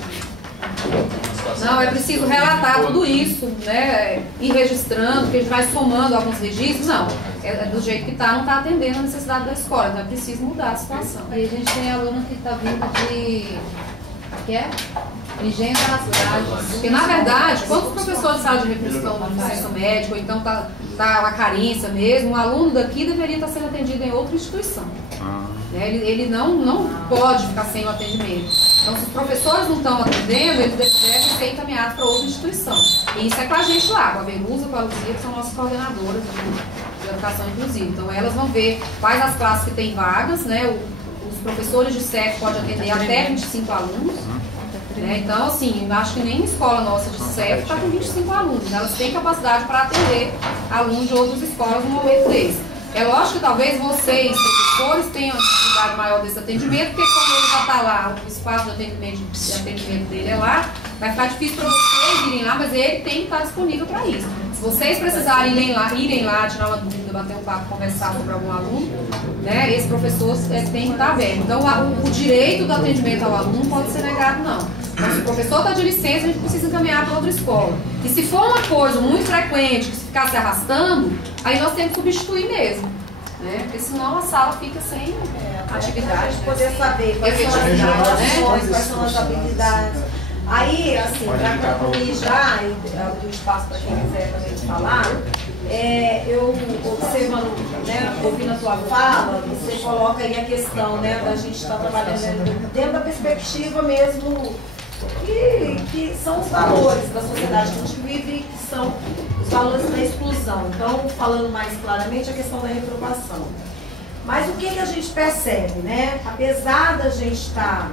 Não, é preciso relatar tudo isso, né? Ir registrando, porque a gente vai somando alguns registros. Não, do jeito que está, não está atendendo a necessidade da escola, então é preciso mudar a situação. E a gente tem aluno que está vindo de... que é? Engenho das Lajes. Porque, na verdade, quando o professor de sala de reposição do licença médico, ou então tá uma carência mesmo, o aluno daqui deveria estar sendo atendido em outra instituição. Ele não pode ficar sem o atendimento. Então, se os professores não estão atendendo, eles devem ser encaminhados para outra instituição. E isso é com a gente lá, com a Venusa, com a Luzia, que são nossas coordenadoras de educação inclusiva. Então, elas vão ver quais as classes que têm vagas, né? Os professores de SEC podem atender até 25 alunos. Né? Então, assim, acho que nem escola nossa de SEC está com 25 alunos. Né? Elas têm capacidade para atender alunos de outras escolas no momento desse. É lógico que talvez vocês, professores, tenham uma dificuldade maior desse atendimento, porque como ele já está lá, o espaço de atendimento dele é lá, vai ficar difícil para vocês irem lá, mas ele tem que estar disponível para isso. Se vocês precisarem irem lá, tirar uma dúvida, bater um papo, conversar sobre algum aluno, né, esse professor tem que estar aberto. Então, o direito do atendimento ao aluno não pode ser negado, não. Então, se o professor está de licença, a gente precisa encaminhar para outra escola. E se for uma coisa muito frequente, que se ficar se arrastando, aí nós temos que substituir mesmo. Né? Porque senão a sala fica sem atividade. A gente poder saber quais são as relações, quais são as habilidades. Aí, assim, para concluir já, e abrir o espaço para quem quiser também falar, eu observando, né, ouvindo a tua fala, você coloca aí a questão, né, da gente estar trabalhando dentro da perspectiva mesmo que são os valores da sociedade que a gente vive, que são os valores da exclusão. Então, falando mais claramente, a questão da reprovação. Mas o que a gente percebe, né? Apesar da gente estar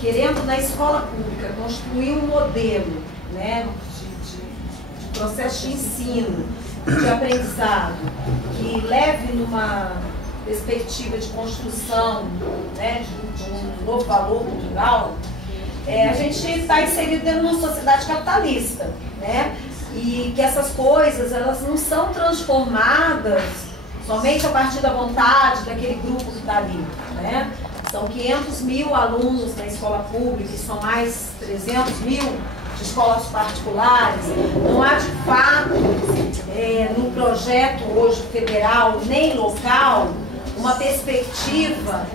querendo, na escola pública, construir um modelo, né, de processo de ensino, de aprendizado, que leve numa perspectiva de construção, né, de um novo valor cultural, a gente está inserido dentro de uma sociedade capitalista, né? E que essas coisas, elas não são transformadas somente a partir da vontade daquele grupo que está ali, né? São 500 mil alunos na escola pública e são mais 300 mil de escolas particulares. Não há, de fato, no projeto hoje federal nem local, uma perspectiva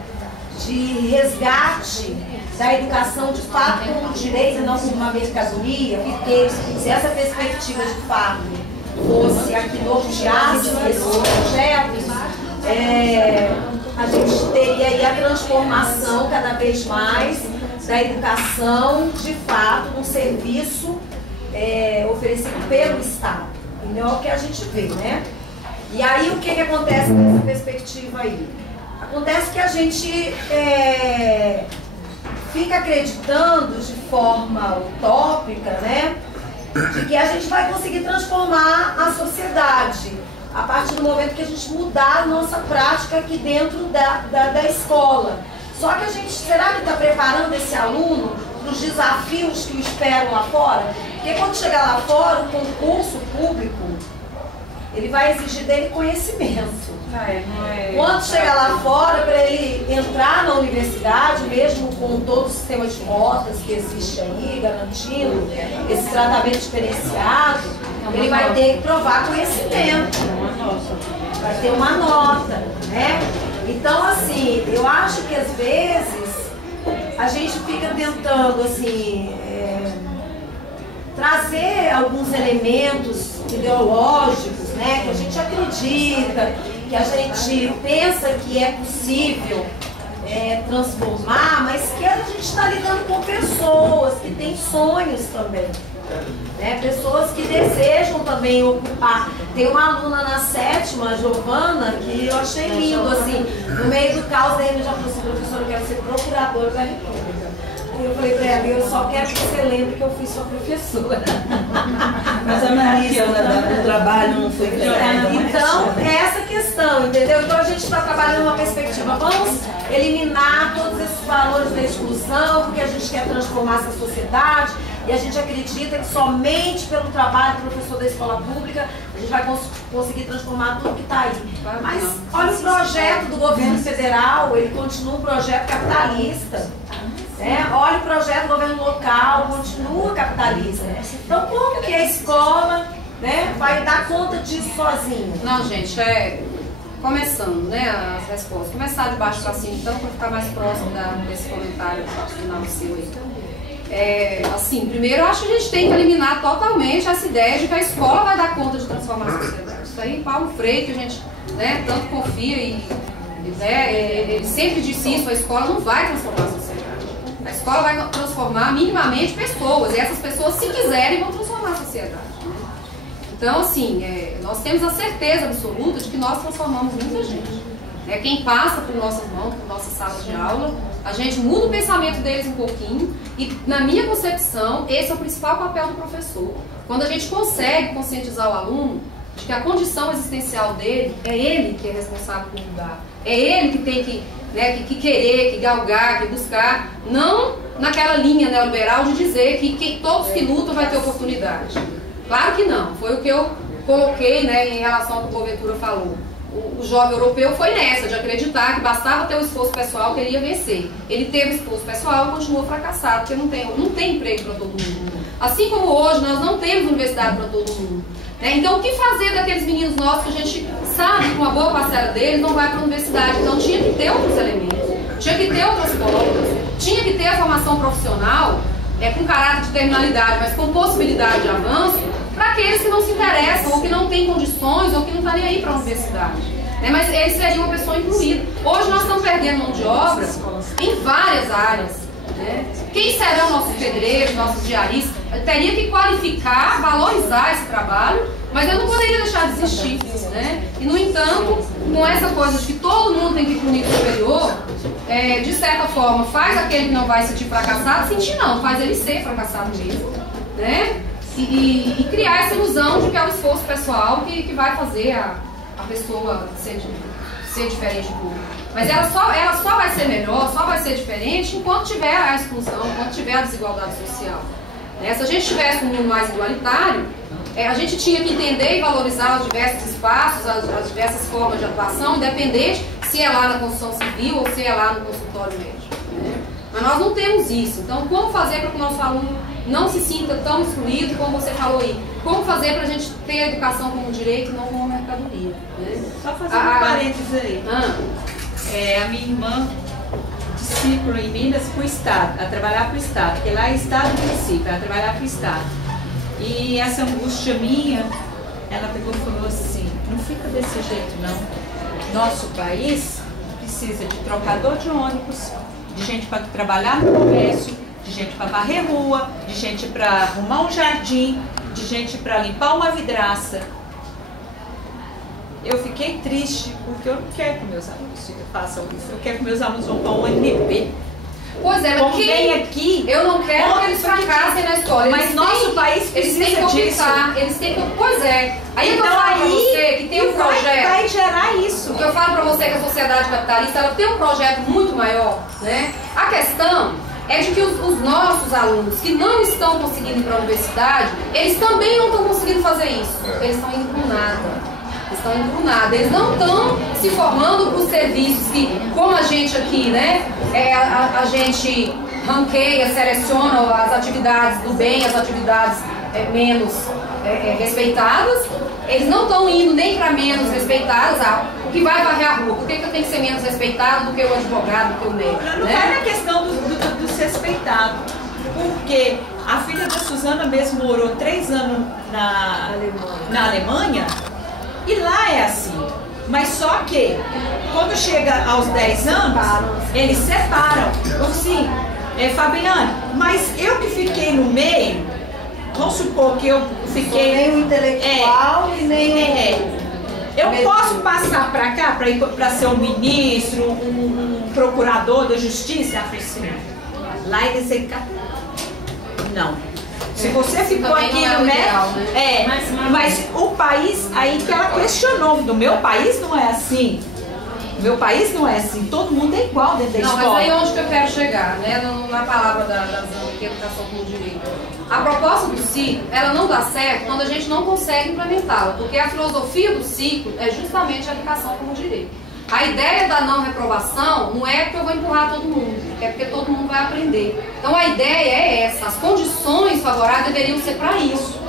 de resgate da educação de fato como direito e não como uma mercadoria, porque se essa perspectiva de fato fosse a que norteasse esses projetos, a gente teria aí a transformação cada vez mais da educação de fato num serviço oferecido pelo Estado. E não é o que a gente vê, né? E aí o que acontece nessa perspectiva aí? Acontece que a gente fica acreditando de forma utópica, né, de que a gente vai conseguir transformar a sociedade a partir do momento que a gente mudar a nossa prática aqui dentro da escola. Só que a gente, será que está preparando esse aluno para os desafios que o esperam lá fora? Porque quando chegar lá fora, o concurso público, ele vai exigir dele conhecimento. Quando chegar lá fora, para ele entrar na universidade, mesmo com todo o sistema de cotas que existe aí, garantindo esse tratamento diferenciado, ele vai ter que provar conhecimento. Vai ter uma nota, né? Então, assim, eu acho que às vezes a gente fica tentando, assim, trazer alguns elementos ideológicos, né, que a gente acredita, que a gente pensa que é possível transformar, mas que a gente está lidando com pessoas que têm sonhos também, né, pessoas que desejam também ocupar. Tem uma aluna na 7ª, a Giovana, que eu achei lindo, assim, no meio do caos, daí ele já falou assim, professora, eu quero ser procuradora da República. Eu falei pra ela, eu só quero que você lembre que eu fui sua professora. Mas a Maria, o trabalho não foi feito. Então, é essa questão, entendeu? Então a gente está trabalhando uma perspectiva, vamos eliminar todos esses valores da exclusão, porque a gente quer transformar essa sociedade, e a gente acredita que somente pelo trabalho do professor da escola pública a gente vai conseguir transformar tudo que está aí. Mas olha o projeto do governo federal, ele continua um projeto capitalista. Olha o projeto do governo local, continua capitalista. Então, como que a escola, né, vai dar conta disso sozinha? Não, gente, começando, né, as respostas. Começar de baixo para cima, então, para ficar mais próximo desse comentário final seu aí. Assim, primeiro eu acho que a gente tem que eliminar totalmente essa ideia de que a escola vai dar conta de transformar a sociedade. Isso aí, Paulo Freire, que a gente, né, tanto confia ele sempre disse isso, a escola não vai transformar a sociedade. A escola vai transformar minimamente pessoas, e essas pessoas, se quiserem, vão transformar a sociedade. Então, assim, nós temos a certeza absoluta de que nós transformamos muita gente. Quem passa por nossas mãos, por nossas salas de aula, a gente muda o pensamento deles um pouquinho, e na minha concepção, esse é o principal papel do professor. Quando a gente consegue conscientizar o aluno de que a condição existencial dele, é ele que é responsável por mudar, é ele que tem que querer, que galgar, que buscar, não naquela linha neoliberal de dizer que todos que lutam vai ter oportunidade. Claro que não, foi o que eu coloquei, né, em relação ao que o Boaventura falou. O jovem europeu foi nessa, de acreditar que bastava ter o esforço pessoal que ele ia vencer. Ele teve esforço pessoal e continuou fracassado, porque não tem emprego para todo mundo. Assim como hoje nós não temos universidade para todo mundo. Então, o que fazer daqueles meninos nossos que a gente sabe que uma boa parcela deles não vai para a universidade? Então, tinha que ter outros elementos, tinha que ter outras portas, tinha que ter a formação profissional com caráter de terminalidade, mas com possibilidade de avanço, para aqueles que não se interessam, ou que não têm condições, ou que não estão nem aí para a universidade. Mas eles seriam uma pessoa incluída. Hoje nós estamos perdendo mão de obra em várias áreas. Quem serão nossos pedreiros, nossos diaristas? Eu teria que qualificar, valorizar esse trabalho, mas eu não poderia deixar de existir. E, no entanto, com essa coisa de que todo mundo tem que ir para o nível superior, de certa forma, faz aquele que não vai se sentir fracassado, sentir não, faz ele ser fracassado mesmo. E criar essa ilusão de que é o esforço pessoal que vai fazer a pessoa ser diferente do outro. Mas ela só vai ser melhor, só vai ser diferente enquanto tiver a exclusão, enquanto tiver a desigualdade social. Se a gente tivesse um mundo mais igualitário, a gente tinha que entender e valorizar os diversos espaços, as diversas formas de atuação, independente se é lá na construção civil ou se é lá no consultório médico. Mas nós não temos isso. Então, como fazer para que o nosso aluno não se sinta tão excluído, como você falou aí? Como fazer para a gente ter a educação como direito e não como mercadoria? Só fazer um parênteses aí. A minha irmã, discípula em Minas, para o Estado, a trabalhar para o Estado, porque lá é Estado e município, ela trabalhar para o Estado. E essa angústia minha, ela pegou e falou assim, não fica desse jeito não. Nosso país precisa de trocador de ônibus, de gente para trabalhar no comércio, de gente para varrer rua, de gente para arrumar um jardim, de gente para limpar uma vidraça. Eu fiquei triste porque eu não quero que meus alunos façam isso. Eu quero que meus alunos vão para o UNB. Pois é, como vem aqui. Eu não quero que eles fracassem na escola. Mas nosso país precisa disso. Eles têm que... Pois é. Aí então, eu falo pra você que tem um projeto... vai gerar isso. O que eu falo pra você é que a sociedade capitalista ela tem um projeto muito maior, né? A questão é de que os nossos alunos que não estão conseguindo ir para a universidade, eles também não estão conseguindo fazer isso. Eles estão indo para nada. Eles não estão se formando para os serviços que, como a gente aqui, né? A gente ranqueia, seleciona as atividades do bem, as atividades menos respeitadas. Eles não estão indo nem para menos respeitadas. O que vai varrer a rua? Por que eu tenho que ser menos respeitado do que o advogado, do que o médico? Não vai na questão do ser respeitado. Porque a filha da Suzana mesmo morou 3 anos na Alemanha e lá é assim. Mas só que quando chega aos 10 anos, eles separam. Então, assim, Fabiane, mas eu que fiquei no meio, vamos supor que eu fiquei... Nem o intelectual e nem Eu posso passar para cá para ser um ministro, um procurador da justiça? Lá eles têm que... Não. Se você ficou aqui no médio, mas o país, aí que ela questionou, no meu país não é assim. No meu país não é assim, todo mundo é igual dentro da escola. Não, mas aí onde que eu quero chegar, né? Na palavra da Zana, que é educação como direito. A proposta do ciclo, ela não dá certo quando a gente não consegue implementá-la, porque a filosofia do ciclo é justamente a educação como direito. A ideia da não reprovação não é porque eu vou empurrar todo mundo, é porque todo mundo vai aprender. Então a ideia é essa, as condições favoráveis deveriam ser para isso,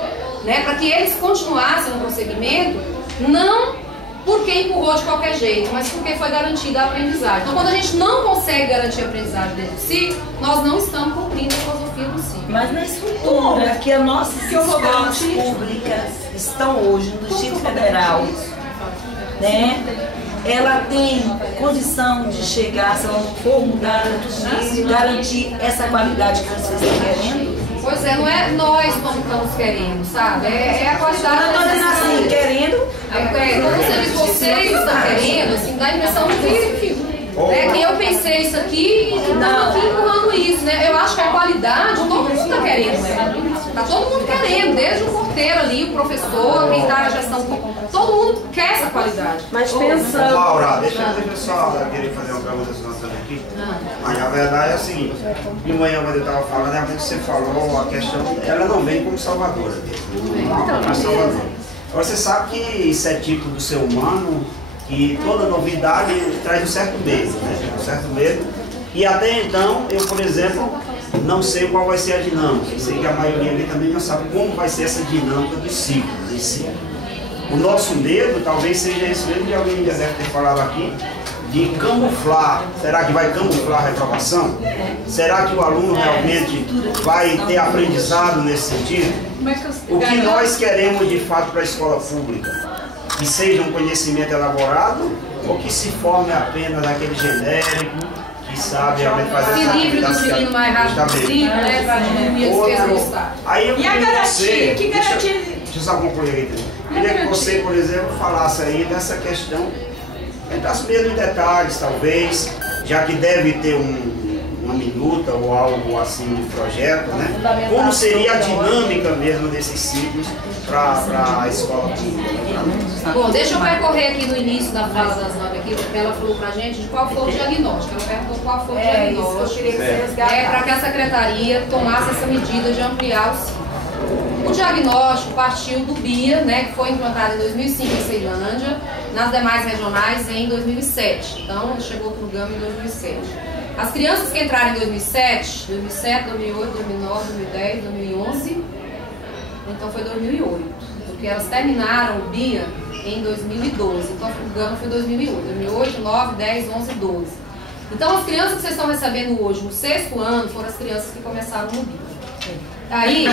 né? Para que eles continuassem no prosseguimento, não porque empurrou de qualquer jeito, mas porque foi garantida a aprendizagem. Então quando a gente não consegue garantir a aprendizagem dentro do ciclo, nós não estamos cumprindo a filosofia do ciclo. Mas na estrutura que as nossas escolas públicas estão hoje no Distrito Federal, né? Ela tem condição de chegar, se ela não for mudar, de garantir essa qualidade que vocês estão querendo? Pois é, não é nós como estamos querendo, sabe? É a qualidade. Eu estou dizendo assim, querendo. Quando você diz vocês estão querendo, assim, dá a impressão de que eu pensei isso aqui e estamos aqui empurrando isso, né? Eu acho que a qualidade, todo mundo está querendo, né? Está todo mundo querendo, desde o porteiro ali, o professor, quem está na gestão, todo mundo quer essa qualidade. Mas pensando... Laura, deixa eu só querer fazer uma pergunta aqui. Mas a verdade é a seguinte, de manhã quando eu estava falando, realmente você falou a questão, ela não vem como salvadora dele. Não é salvadora. Agora você sabe que isso é tipo do ser humano, que toda novidade traz um certo medo, né? Um certo medo. E até então, eu, por exemplo, não sei qual vai ser a dinâmica. Eu sei que a maioria ali também não sabe como vai ser essa dinâmica dos ciclos em si. O nosso medo talvez seja esse mesmo que alguém já deve ter falado aqui, de camuflar. Será que vai camuflar a reprovação? Será que o aluno realmente vai ter aprendizado nesse sentido? O que nós queremos de fato para a escola pública? Que seja um conhecimento elaborado ou que se forme apenas aquele genérico que sabe realmente fazer essa atividade do menino mais rápido possível, né, para diminuir a despesa do Estado. E a garantia? Que garantia? Deixa eu só concluir aqui. Eu queria que você, por exemplo, falasse aí dessa questão, entrasse mesmo em detalhes, talvez, já que deve ter uma minuta ou algo assim de projeto, né? Como seria a dinâmica mesmo desses ciclos para a escola pública? Bom, deixa eu percorrer aqui no início da fala das 9 aqui, porque ela falou pra gente de qual foi o diagnóstico. Ela perguntou qual foi o diagnóstico. Para que a secretaria tomasse essa medida de ampliar o ciclo. O diagnóstico partiu do BIA, né, que foi implantado em 2005 em Ceilândia, nas demais regionais em 2007. Então, chegou aqui no Gama em 2007. As crianças que entraram em 2007, 2008, 2009, 2010, 2011, então foi 2008, porque elas terminaram o BIA em 2012, então o Gama foi 2008, 2008, 9, 10, 11, 12. Então as crianças que vocês estão recebendo hoje no 6º ano foram as crianças que começaram no BIA. Aí,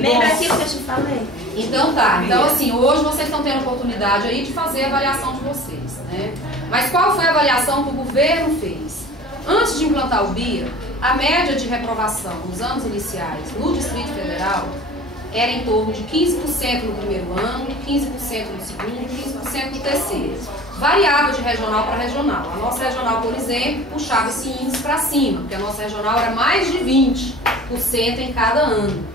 lembra aquilo que eu te falei. Então tá, então assim, hoje vocês estão tendo a oportunidade aí de fazer a avaliação de vocês, né? Mas qual foi a avaliação que o governo fez? Antes de implantar o BIA, a média de reprovação nos anos iniciais no Distrito Federal era em torno de 15% no primeiro ano, 15% no segundo, 15% no terceiro. variava de regional para regional. A nossa regional, por exemplo, puxava esse índice para cima, porque a nossa regional era mais de 20% em cada ano.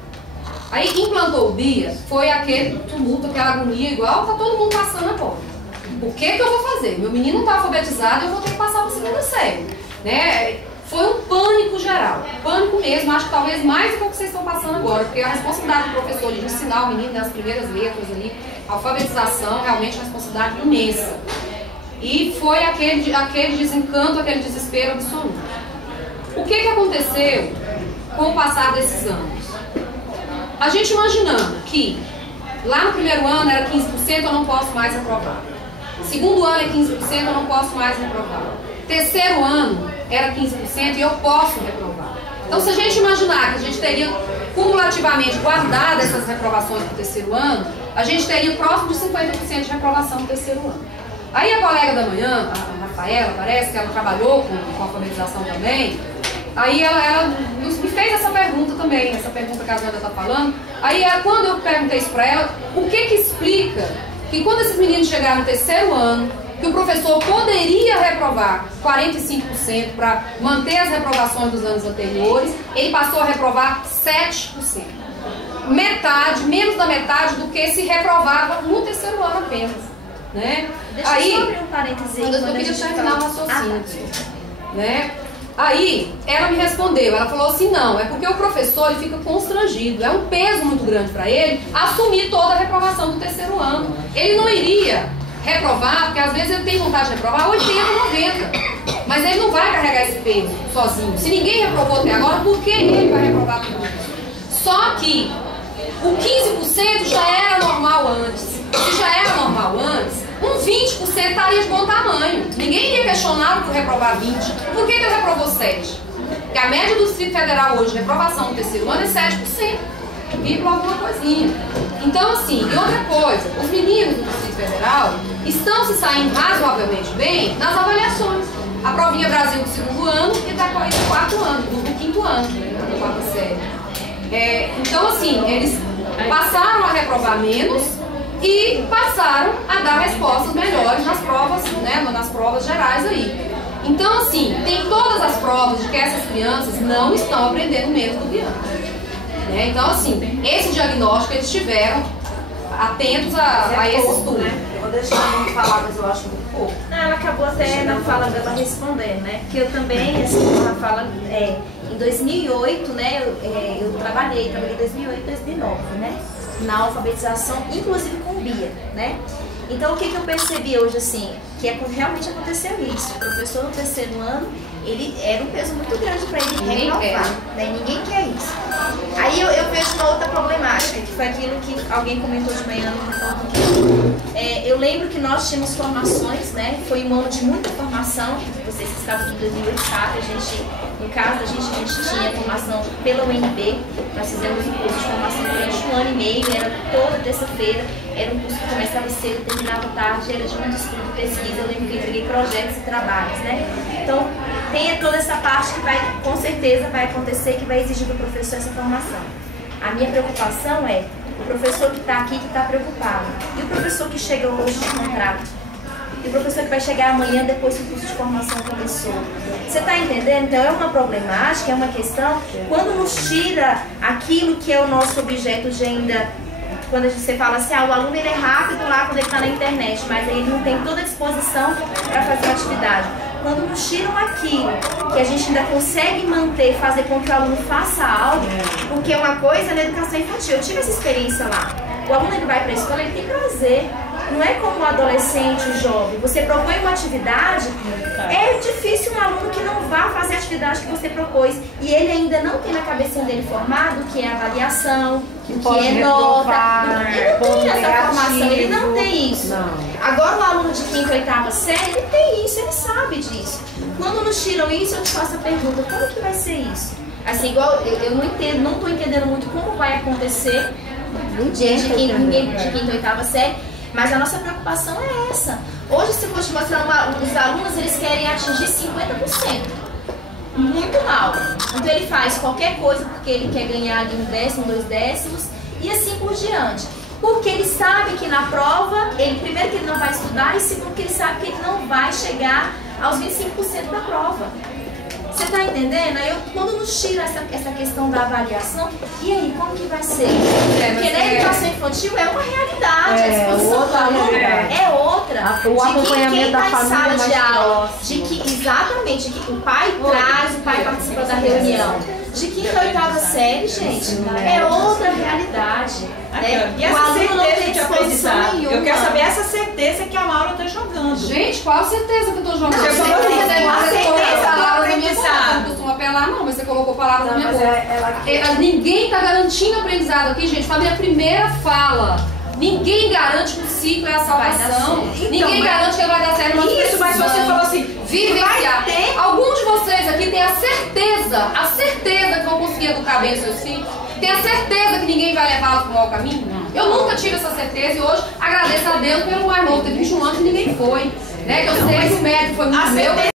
Aí implantou o BIA, foi aquele tumulto, aquela agonia, igual tá todo mundo passando agora. O que eu vou fazer? Meu menino não está alfabetizado, eu vou ter que passar para a segunda série, né? Foi um pânico geral, pânico mesmo, acho que talvez mais do que o que vocês estão passando agora, porque a responsabilidade do professor de ensinar o menino nas primeiras letras ali, a alfabetização, realmente é uma responsabilidade imensa. E foi aquele desencanto, aquele desespero absoluto. O que aconteceu com o passar desses anos? A gente imaginando que lá no primeiro ano era 15%, eu não posso mais reprovar. Segundo ano é 15%, eu não posso mais reprovar. Terceiro ano era 15% e eu posso reprovar. Então, se a gente imaginar que a gente teria cumulativamente guardado essas reprovações do terceiro ano, a gente teria próximo de 50% de reprovação no terceiro ano. Aí a colega da manhã, a Rafaela, parece que ela trabalhou com alfabetização também, aí ela me fez essa pergunta também, essa pergunta que a Zanda está falando. Aí quando eu perguntei isso para ela, o que explica que quando esses meninos chegaram no terceiro ano, que o professor poderia reprovar 45% para manter as reprovações dos anos anteriores, ele passou a reprovar 7%. Metade, menos da metade do que se reprovava no terceiro ano apenas. Né? Deixa eu só abrir um parênteses aí. Eu queria terminar o raciocínio. Né? Aí ela me respondeu, ela falou assim, não, é porque o professor ele fica constrangido, é um peso muito grande para ele assumir toda a reprovação do terceiro ano. Ele não iria reprovar, porque às vezes ele tem vontade de reprovar 80, 90, mas ele não vai carregar esse peso sozinho. Se ninguém reprovou até agora, por que ele vai reprovar tudo? Só que o 15% já era normal antes. Se já era normal antes, um 20% estaria de bom tamanho. Ninguém ia questionar por reprovar 20. Por que ele reprovou 7? Porque a média do Distrito Federal hoje, reprovação no terceiro ano, é 7%. Vírgula alguma coisinha. Então, assim, e outra coisa, os meninos do Distrito Federal estão se saindo razoavelmente bem nas avaliações. A provinha Brasil do segundo ano e da quarto ano, do quinto ano, da quarta série. Então, assim, eles passaram a reprovar menos e passaram a dar respostas melhores nas provas, né, nas provas gerais aí. Então, assim, tem todas as provas de que essas crianças não estão aprendendo menos do que antes. Né? Então, assim, esse diagnóstico eles tiveram atentos a esse estudo. Né? Eu vou deixar ela falar, mas eu acho muito pouco. Não, ela acabou até na fala dela respondendo, né? Que eu também, assim, ela fala, em 2008, né, eu trabalhei em 2008 e 2009, né? Na alfabetização, inclusive com BIA, né? Então, o que eu percebi hoje, assim, que realmente aconteceu isso. O professor no terceiro ano, ele era um peso muito grande para ele reprovar, né? Ninguém quer isso. Aí eu vejo uma outra problemática, que foi aquilo que alguém comentou de manhã no repórter aqui. Eu lembro que nós tínhamos formações, né? Foi um ano de muita formação. Vocês que estavam aqui em 2008 sabem, no caso a gente tinha formação pela UNB. Nós fizemos um curso de formação durante 1 ano e meio, era toda terça-feira. Era um curso que começava cedo, terminava tarde, era de muito estudo e pesquisa. Eu lembro que eu entreguei projetos e trabalhos, né? Então, tem toda essa parte que com certeza vai acontecer, que vai exigir do professor essa formação. A minha preocupação é o professor que está aqui, que está preocupado. E o professor que chega hoje de contrato? E o professor que vai chegar amanhã, depois que o curso de formação começou? Você está entendendo? Então, é uma problemática, é uma questão. Quando nos tira aquilo que é o nosso objeto de ainda... Quando você fala assim, o aluno ele é rápido lá quando ele está na internet, mas ele não tem toda a disposição para fazer a atividade. Quando nos tiram aquilo que a gente ainda consegue manter, fazer com que o aluno faça algo, porque uma coisa é na educação infantil. Eu tive essa experiência lá. O aluno ele vai para a escola, ele tem prazer. Não é como o adolescente, o jovem. Você propõe uma atividade, é difícil um aluno que não vá fazer a atividade que você propôs. E ele ainda não tem na cabecinha dele formado o que é avaliação, o que é nota. Ele não tem essa formação, ele não tem isso. Não. Agora o aluno de 5ª e 8ª série, ele tem isso, ele sabe disso. Quando nos tiram isso, eu te faço a pergunta, como que vai ser isso? Assim, igual, eu não entendo, não estou entendendo muito como vai acontecer de 5ª e 8ª série. Mas a nossa preocupação é essa. Hoje, se eu for te mostrar os alunos, eles querem atingir 50%. Muito mal. Então ele faz qualquer coisa porque ele quer ganhar ali 1 décimo, 2 décimos e assim por diante. Porque ele sabe que na prova, primeiro que ele não vai estudar, e segundo que ele sabe que ele não vai chegar aos 25% da prova. Você está entendendo? Quando nos tira essa questão da avaliação, e aí, como que vai ser? Porque na educação infantil é uma realidade, a disposição do aluno é outra. O acompanhamento da família sala de aula, de que exatamente, de que o pai traz, o pai participa da reunião. De quinta a oitava série, gente, é outra realidade. Né? E essa certeza de aprendizado? Eu quero saber essa certeza que a Laura está jogando. Gente, qual certeza que eu estou jogando? Não, você colocou palavras na minha boca. Não costuma apelar, não, mas você colocou palavras na minha boca. Ninguém está garantindo aprendizado aqui, gente. Foi a minha primeira fala. Ninguém garante que o ciclo é a salvação. Ninguém garante que ele vai dar certo. Isso, mas você falou assim, vivenciar. Algum de vocês aqui tem a certeza que vão conseguir educar bem os seus filhos? Tem a certeza que ninguém vai levá-los para o mau caminho? Eu nunca tive essa certeza e hoje agradeço a Deus pelo mais novo, ter 21 anos e ninguém foi. Né? Que eu sei que o médico foi muito meu, mas